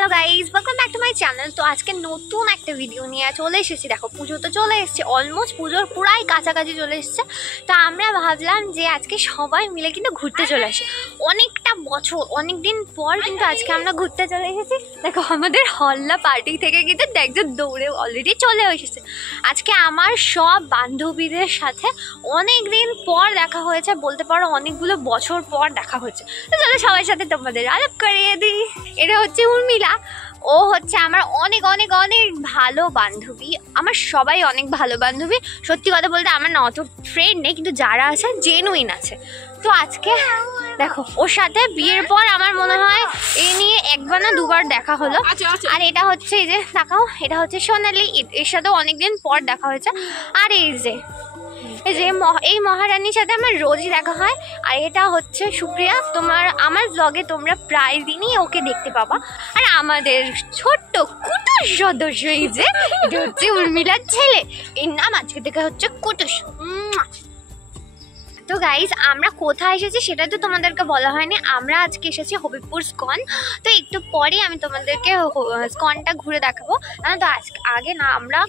Hello guys, welcome back to my channel. তো আজকে নতুন একটা ভিডিও নিয়ে চলে এসেছি। দেখো, পুজো তো চলে এসেছে, অলমোস্ট পুজোর পুরাই কাছাকাছি চলে এসেছে। তো আমরা ভাবলাম যে আজকে সবাই মিলে কিন্তু ঘুরতে চলে আসি। অনেকটা বছর, অনেক দিন পর কিন্তু আজকে আমরা ঘুরতে চলে এসেছি। দেখো, আমাদের হল্লা পার্টি থেকে কিন্তু একজন দৌড়ে অলরেডি চলে এসেছে। আজকে আমার সব বান্ধবীদের সাথে অনেক দিন পর দেখা হয়েছে, বলতে পারো অনেকগুলো বছর পর দেখা হয়েছে। তো চলো সবার সাথে তোমাদের আলাপ করিয়ে দিই। এটা হচ্ছে উর্মিলা, ও হচ্ছে আমার অনেক অনেক অনেক ভালো বান্ধবী। আমার সবাই অনেক ভালো বান্ধবী, সত্যি কথা বলতে আমার না অত ফ্রেন্ড নেই, কিন্তু যারা আছে জেনুইন আছে। তো আজকে দেখো, ওর সাথে বিয়ের পর আমার মনে হয় এই নিয়ে একবার না দুবার দেখা হলো। আর এটা হচ্ছে, এই যে দেখাও, এটা হচ্ছে সোনালি, এর সাথেও অনেকদিন পর দেখা হয়েছে। আর এই যে এই মহারানীর সাথে আমার রোজই দেখা হয়। আর এটা হচ্ছে সুপ্রিয়া, আমার ব্লগে তোমরা প্রায় দিনই ওকে দেখতে পাবা। আর আমাদের ছোট্ট কুটুস সদস্য, এই যে এটা হচ্ছে উর্মিলার ছেলে, এর নাম আজকে থেকে হচ্ছে কুটুস। তো গাইজ, আমরা কোথায় এসেছি সেটা তো তোমাদেরকে বলা হয়নি। আমরা আজকে এসেছি হবিবপুর স্কন। তো একটু পরেই আমি তোমাদেরকে স্কনটা ঘুরে দেখাবো। তো আগে না আমরা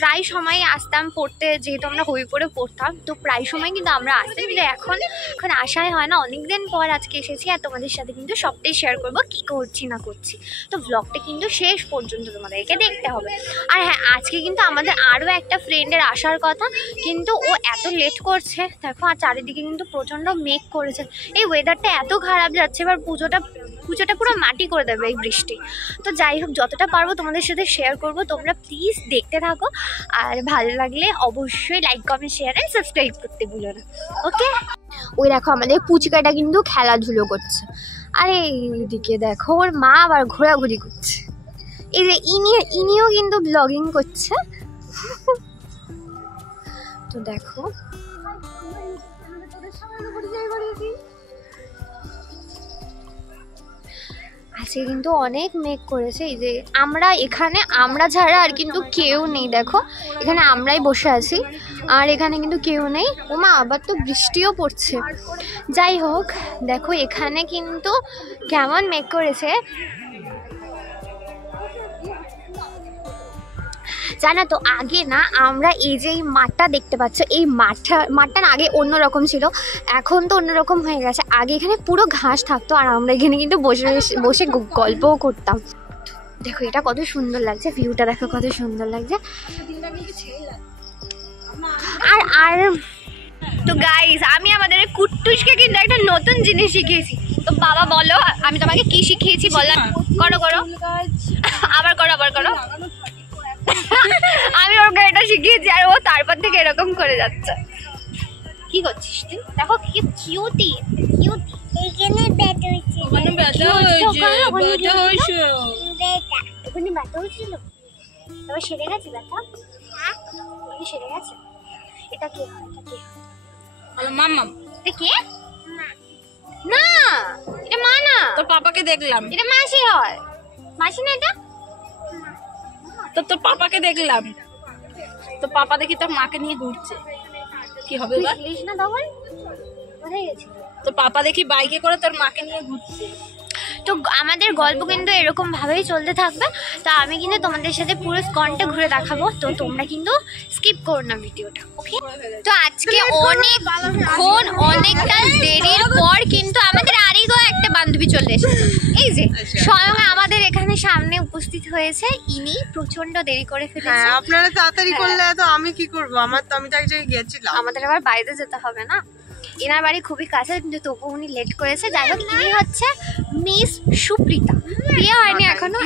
প্রায় সময় আসতাম পড়তে, যেহেতু আমরা হবিবপুরে পড়তাম, তো প্রায় সময় কিন্তু আমরা আসতাম, কিন্তু এখন আসাই হয় না। অনেক দিন পর আজকে এসেছি, আর তোমাদের সাথে কিন্তু সবটাই শেয়ার করবো কী করছি না করছি। তো ব্লগটা কিন্তু শেষ পর্যন্ত তোমাদেরকে দেখতে হবে। আর হ্যাঁ, আজকে কিন্তু আমাদের আরও একটা ফ্রেন্ডের আসার কথা, কিন্তু ও এত লেট করছে। দেখো, আর চারিদিকে কিন্তু প্রচণ্ড মেঘ করেছে। এই ওয়েদারটা এত খারাপ যাচ্ছে, এবার পুজোটা পুরো মাটি করে দেবে এই বৃষ্টি। তো যাই হোক, যতটা পারবো তোমাদের সাথে শেয়ার করব, তোমরা প্লিজ দেখতে থাকো। আর ভালো লাগলে অবশ্যই like, comment, share and subscribe করতে ভুলো না, ওকে? ওই দেখো, আমাদের পুচকাটা কিন্তু খেলাধুলো করছে। আর এইদিকে দেখো, ওর মা আবার ঘোরাঘুরি করছে। এই যে ইনিও কিন্তু ব্লগিং করছে। তো দেখো, আজকে কিন্তু অনেক মেঘ করেছে। এই যে আমরা ছাড়া আর কিন্তু কেউ নেই। দেখো, এখানে আমরাই বসে আছি, আর এখানে কিন্তু কেউ নেই। ওমা, আবার তো বৃষ্টিও পড়ছে। যাই হোক, দেখো এখানে কিন্তু কেমন মেঘ করেছে। জানো তো, আগে না আমরা এই যে এই মাঠটা দেখতে পাচ্ছ, এই মাঠটা না আগে অন্যরকম ছিল, এখন তো অন্যরকম হয়ে গেছে। আগে এখানে পুরো ঘাস থাকতো, আর আমরা এখানে কিন্তু বসে গল্পও করতাম। দেখো, এটা কত সুন্দর লাগছে, ভিউটা দেখো কত সুন্দর লাগছে। আর তো গাইস, আমি আমাদের কুট্টুসকে কিন্তু একটা নতুন জিনিস শিখিয়েছি। তো বাবা বলো, আমি তোমাকে কি শিখিয়েছি বলো? করো আবার করো। আমি ওকে এটা শিখিয়েছি, আর ও তারপর থেকে এরকম করে যাচ্ছে। কি করছিস তুই? দেখো কি কিউটি। এখানে ব্যথা হয়েছে, ওখানে ব্যথা হয়েছিল। তবে সেরে গেছে ব্যথা? হ্যাঁ, সেরে গেছে। এটা কে? মাম্মা। এটা কে? না, এটা মা না। তোর পাপাকে দেখলাম। এটা মাসি হয়। মাসি না এটা? তো তোর পাপাকে দেখলাম, তো পাপা দেখি তোর মাকে নিয়ে ঘুরছে। কি হবে না তখন? কোথায় গেছি? তো পাপা দেখি বাইকে করে তোর মাকে নিয়ে ঘুরছে। তো আমাদের গল্প কিন্তু এরকম ভাবেই চলতে থাকবে। তো আমি কিন্তু তোমাদের সাথে পুরো স্কনটা ঘুরে দেখাবো, তো তোমরা কিন্তু স্কিপ করো না ভিডিওটা, ওকে? তো আজকে অনেকটা দেরির পর কিন্তু আমাদের আরেকও একটা বান্ধবী চলে এসেছে। এই যে স্বয়ং আমাদের এখানে সামনে উপস্থিত হয়েছে ইনি, প্রচন্ড দেরি করে ফেলেছে। আপনারা তাড়াতাড়ি করলে তো আমি কি করবো? আমি তো এক জায়গায় গেছিলাম। আমাদের আবার বাইরে যেতে হবে না, এনার বাড়ি খুবই কাছে, কিন্তু তবু উনি লেট করেছে। যাই হোক, ইনি হচ্ছে মিস সুপ্রিতা। বিয়ে হয়নি এখনো,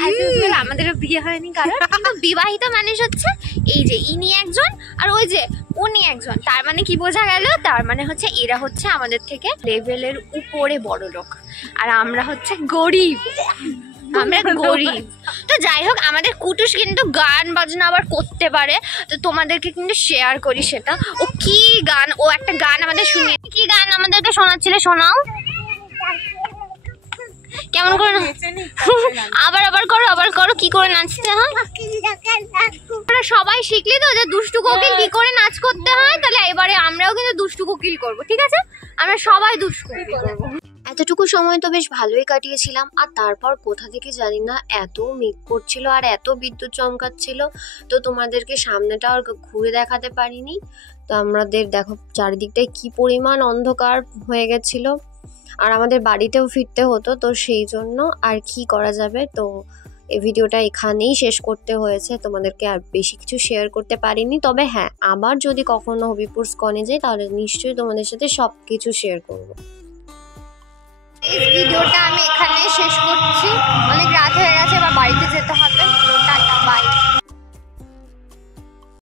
আমাদেরও বিয়ে হয়নি, কারণ কিন্তু বিবাহিত মানুষ হচ্ছে এই যে ইনি একজন, আর ওই যে উনি একজন। তার মানে কি বোঝা গেল? তার মানে হচ্ছে এরা হচ্ছে আমাদের থেকে লেভেলের উপরে বড় লোক, আর আমরা হচ্ছে গরিব। তো যাই হোক, আমাদের কুটুস কিন্তু গান বাজনা আবার করতে পারে, তো তোমাদেরকে কিন্তু শেয়ার করি সেটা। ও কি গান, ও একটা গান আমাদের শুনিয়ে, কি গান আমাদেরকে শোনাচ্ছিলে? শোনাও কেমন করে। আবার করো কি করে নাচতে হয়। সবাই শিখলি তো যে দুষ্টু কোকিল কি করে নাচ করতে হয়, তাহলে এবারে আমরাও কিন্তু দুষ্টু কোকিল করবো, ঠিক আছে? আমরা সবাই দুষ্টু কোকিল করবো। এতটুকু সময় তো বেশ ভালোই কাটিয়েছিলাম। আর তারপর কোথা থেকে জানি না এত মেঘ করছিল আর এত বিদ্যুৎ চমকাচ্ছিল, তো তোমাদেরকে সামনেটা আর ঘুরে দেখাতে পারিনি। তো আমাদের দেখো চারিদিকটায় কি পরিমাণ অন্ধকার হয়ে গেছিল, আর আমাদের বাড়িতেও ফিরতে হতো, তো সেই জন্য আর কি করা যাবে। তো এই ভিডিওটা এখানেই শেষ করতে হয়েছে, তোমাদেরকে আর বেশি কিছু শেয়ার করতে পারিনি। তবে হ্যাঁ, আবার যদি কখনো হবিপুর স্কনে যাই তাহলে নিশ্চয়ই তোমাদের সাথে সব কিছু শেয়ার করব। এই ভিডিওটা আমি এখানে শেষ করছি, অনেক রাত হয়ে গেছে, এবার বাড়িতে যেতে হবে।